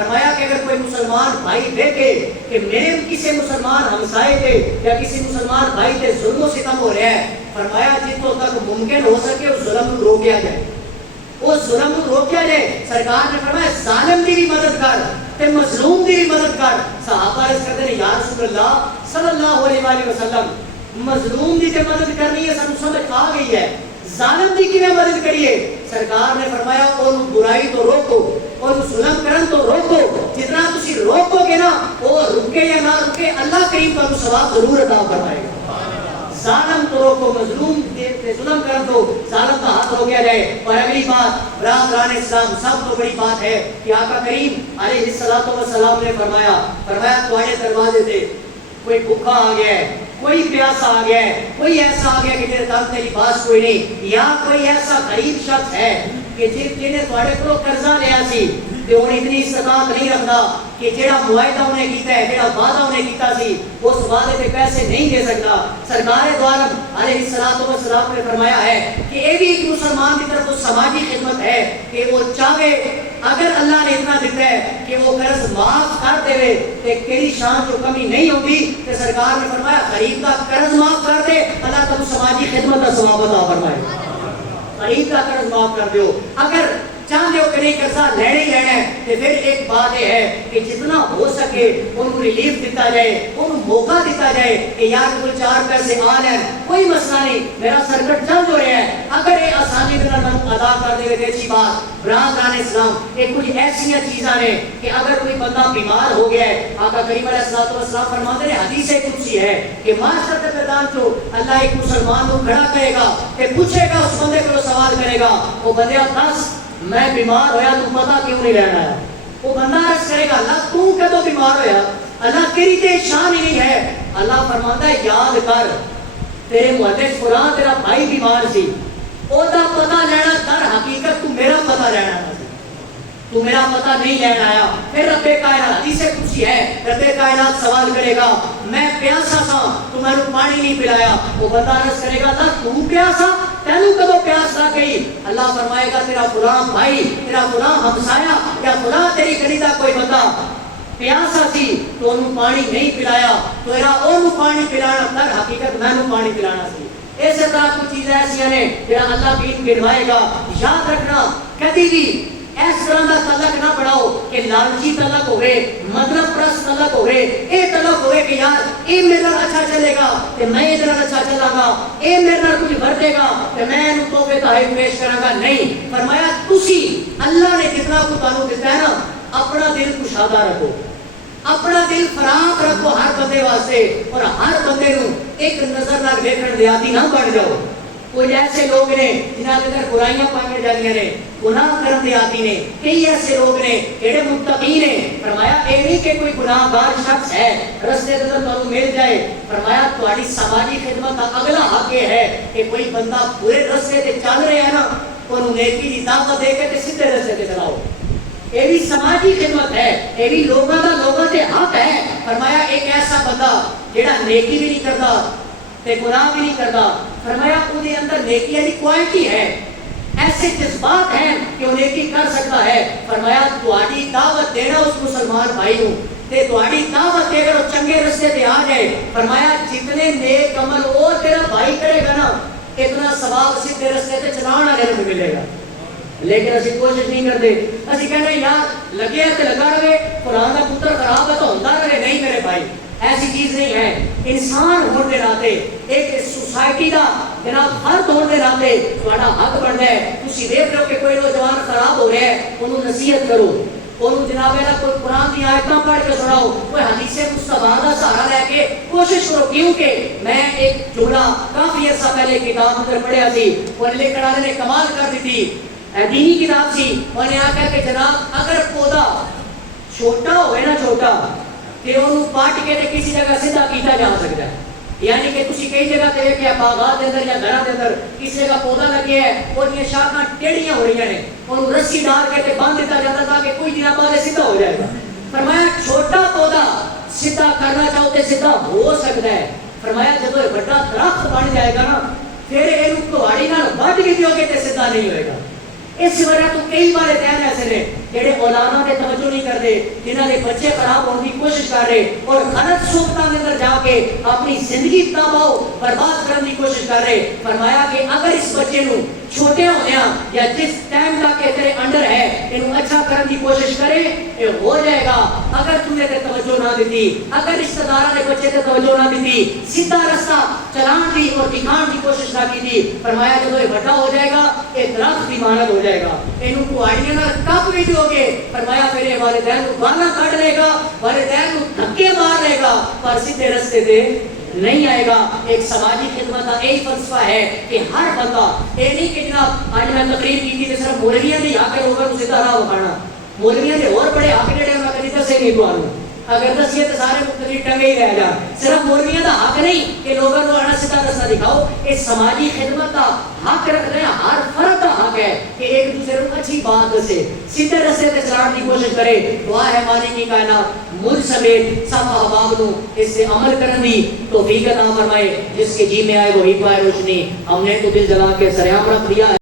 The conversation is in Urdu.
فرمایا کہ اگر کوئی مسلمان بھائی دیکھے کہ میرے کسی مسلمان ہمسائے تھے یا کسی مسلمان بھائی تھے ظلم و ستم ہو رہا ہے، فرمایا جتوں تک ممکن ہو سکے اس ظلم کو روکیا جائے، اس ظلم کو روکیا جائے۔ سرکار نے فرمایا ظالم دی بھی مدد کر تے مظلوم دی بھی مدد کر۔ صحابہ عرض کرتے ہیں یا رسول اللہ صلی اللہ علیہ وآلہ وسلم مظلوم دی تے مدد کرنی ہے، سانو سمجھ آ گئی ہے، ظالم دی کیویں مدد کریے؟ سرکار نے فرمایا اون برائی تو روکو، اون ظلم کرن تو روکو، جتنا تسی روکو گے نا وہ رکے یا نہ رکے اللہ کریم تانوں ثواب ضرور عطا فرمائے گا۔ ظالم تو روکو، مظلوم تے ظلم کرن تو ظالم کا ہاتھ روکیا جائے۔ اور اگلی بات برادران اسلام سب تو بڑی بات ہے کہ آقا کریم علیہ الصلوۃ والسلام نے فرمایا تمہارے دروازے تے کوئی بھوکا آ گیا ہے، کوئی پیاسا آ گیا ہے، کوئی ایسا آ گیا کہ میرے تحت میری بات کوئی نہیں، یا کوئی ایسا غریب شخص ہے کہ جنہیں تھوڑے کو قرضہ لیا سی تے وہ اتنی استطاعت نہیں رکھتا کہ جڑا معاہدہ انہیں کیتا ہے، جڑا وعدہ انہیں کیتا سی اس وعدے پہ پیسے نہیں دے سکتا، سرکار دو عالم علیہ الصلوۃ والسلام نے فرمایا ہے کہ یہ بھی ایک مسلمان کی طرف سماجی خدمت ہے کہ وہ چاہے اگر اللہ نے اتنا دیتا ہے کہ وہ قرض معاف کر دے تے تیری شان جو کمی نہیں ہوگی، کہ سرکار نے فرمایا غریب کا قرض معاف کر دے اللہ تم سماجی خدمت کا ثواب عطا فرمائے، غریب کا قرض معاف کر دیو۔ اگر چاہتے ہو کہ نہیں قرضہ لینا ہی لینا ہے تو پھر ایک بات یہ ہے کہ جتنا ہو سکے ان کو ریلیف دیتا جائے، ان کو موقع دیتا جائے کہ یار کوئی 4 پیسے آ رہے ہیں، کوئی مسئلہ نہیں، میرا سرکٹ چل ہو رہا ہے، اگر یہ آسانی کے ساتھ ادا کر دے گا اچھی بات۔ برادران اسلام یہ کچھ ایسی چیزاں ہیں کہ اگر کوئی بندہ بیمار ہو گیا ہے، آقا کریم علیہ الصلوۃ والسلام فرماتے ہیں حدیث قدسی ہے کہ معاشرے کے میدان تو اللہ ایک مسلمان کو کھڑا کرے گا کہ پوچھے گا، اس بندے کو سوال کرے گا، وہ بندہ دس میں بیمار ہویا تو پتہ کیوں نہیں لینا ہے؟ وہ بندہ عرض کرے گا اللہ تو کدو بیمار ہویا؟ اللہ تیری تے شان ہی نہیں ہے۔ اللہ فرماتا ہے یاد کر تیرے محدث قرآن تیرا بھائی بیمار سی، او دا پتہ لینا در حقیقت تو میرا پتہ لینا سی، تو میرا پتہ نہیں لینا آیا۔ پھر رب کائنات حدیث قدسی ہے، رب کائنات سوال کرے گا میں پیاسا تھا تو میں نے پانی نہیں پلایا، وہ بندہ عرض کرے گا اللہ تو پیاسا تینوں کدو پیاس لگ گئی؟ اللہ فرمائے گا تیرا فلاں بھائی، تیرا فلاں ہمسایا یا فلاں تیری گلی کا کوئی بندہ پیاسا سی تو انہوں پانی نہیں پلایا، تو تیرا انہوں پانی پلانا در حقیقت میں نے پانی پلانا سی۔ اسی طرح کچھ چیزیں ایسی ہیں جہاں اللہ دین گنوائے گا۔ یاد رکھنا کبھی بھی اس طرح کا تعلق نہ بڑھاؤ کہ لالچی تعلق ہوئے، مطلب پرست تعلق ہوئے، اے تعلق ہوئے کہ یار اے میرے نال اچھا چلے گا تے میں ادھر اچھا چلاں گا، اے میرے نال کچھ ورتے گا تے میں انہوں تحفے تحائف پیش کراں گا۔ نہیں، فرمایا تسی اللہ نے جتنا کو تعلق دیتا ہے نا اپنا دل کشادہ رکھو، اپنا دل فراغ رکھو ہر بندے واسطے، اور ہر بندے نو ایک نظر نال ویکھن دے عادی نہ بن جاؤ۔ کوئی ایسے لوگ نے جنہاں دے اندر برائیاں پائیں جاندیاں نے، گناہ کرن دے عادی نے، کئی ایسے لوگ نے جڑے متقی نے۔ فرمایا اے نہیں کہ کوئی گناہ گار شخص ہے رستے دے اندر تانوں مل جائے، فرمایا تہاڈی سماجی خدمت کا اگلا حق یہ ہے کہ کوئی بندہ برے رستے تے چل رہا ہے نا اونوں نیکی دی دعوت دے کے تے سیدھے رستے تے چلاؤ۔ یہ بھی سماجی خدمت ہے، یہ بھی لوگوں کا لوگوں سے حق ہے۔ فرمایا ایک ایسا بندہ جڑا نیکی بھی نہیں کرتا تے گناہ بھی نہیں کرتا، فرمایا ان کے اندر نیکی کی کوالٹی ہے، ایسے جذبات ہیں کہ وہ نیکی کر سکتا ہے۔ فرمایا تہاڈی دعوت دینا اس مسلمان بھائی کو تے تہاڈی دعوت دے کر وہ چنگے رستے تے آ جائے، فرمایا جتنے نیک عمل اور تیرا بھائی کرے گا نا اتنا ثواب سیدھے رستے تے چلانے والے کو ملے گا۔ لیکن اسی کوشش نہیں کرتے، اسی کہنے یار لگے تے لگا رہے، قرآن کا پتر خراب ہے تو ہوتا رہے۔ نہیں میرے بھائی، ایسی چیز نہیں ہے۔ انسان ہونے کے ناطے ایک سوسائٹی کا جناب فرد ہونے کے ناطے تہاڈا حق بنتا ہے۔ تسی دیکھ رہے ہو کہ کوئی نوجوان خراب ہو رہا ہے، انہوں نصیحت کرو، انہوں جناب کوئی قرآن کی آیتاں پڑھ کے سناؤ، کوئی حدیث مصطفیٰ کا سہارا لے کے کوشش کرو۔ کیونکہ میں ایک جملہ کافی عرصہ پہلے کتاب اندر پڑھیا سی، وہ لکھنے والے نے کمال کر دی تھی، دینی کتاب سی، انہوں نے آکھا کہ جناب اگر پودا چھوٹا ہوئے نا چھوٹا تے انہوں پاٹ کے تے کسی جگہ سیدھا کیتا جا سکتا ہے۔ یعنی کہ تسی کئی جگہ تے کہ باغات دے اندر یا گھراں دے اندر کسی جگہ پودا لگیا ہے اور یہ شاخاں ٹیڑیاں ہو رہی ہیں، انہوں رسی ڈال کے تے باندھ دیتا جاتا تھا کہ کوئی دن بعد سیدھا ہو جائے گا۔ فرمایا چھوٹا پودا سیدھا کرنا چاہو تے سیدھا ہو سکتا ہے۔ فرمایا جب یہ بڑا درخت بن جائے گا نا پھر یہ تہاڈی نال وڈ کے دیو گے تے سیدھا نہیں ہوئے گا۔ اس وجہ تو کئی بار دین ایسے نے جڑے اولاداں تے توجہ نہیں کرتے، جنہاں دے بچے خراب ہونے کی کوشش کر رہے اور غلط صحبتاں دے اندر جا کے اپنی زندگی تباہ برباد کرنے کی کوشش کر رہے. فرمایا کہ اگر اس بچے نو چھوٹے ہونے یا جس ٹائم تک کہ تیرے انڈر ہے انہوں اچھا کرنے کی کوشش کرے یہ ہو جائے گا. اگر تم نے توجہ نہ دیتی، اگر رشتہ داراں دے بچے تے توجہ نہ دیتی، سیدھا رستہ چلان دی اور دکھان کی کوشش نہ کی تھی، فرمایا جب یہ بڑا ہو جائے گا یہ درخت کی مانند ہو جائے گا، انہوں کو آئینے نہ کب بھی دو گے. فرمایا پھر یہ والدین کو گانا کٹ لے گا، والدین کو دھکے مار لے گا پر سیدھے رستے دے نہیں آئے گا. ایک سماجی خدمت کا یہی فلسفہ ہے کہ ہر بندہ یہ نہیں کہ جناب آج میں تقریر کی تھی صرف مولویاں نے آ کے لوگوں کو سیدھا راہ بتانا، مولویاں نے اور بڑے حق جڑے میں کبھی دسے نہیں تو اگر دسیے تو سارے مقتدی ٹنگے ہی رہ جان. صرف مولویاں کا حق نہیں کہ لوگوں کو آنا سیدھا رستہ دکھاؤ، یہ سماجی خدمت کا حق رکھنا ہر فرد کا حق ہے کہ ایک دوسرے کو اچھی بات دسے، سیدھے رستے سے چلانے کی کوشش کرے. دعا ہے مالک کی کائنات مجھ سمیت سب احباب کو اس سے عمل کرنے دی توفیق عطا فرمائے. جس کے جی میں آئے وہی پائے روشنی، ہم نے تو دل جلا کے سریام رکھ دیا ہے.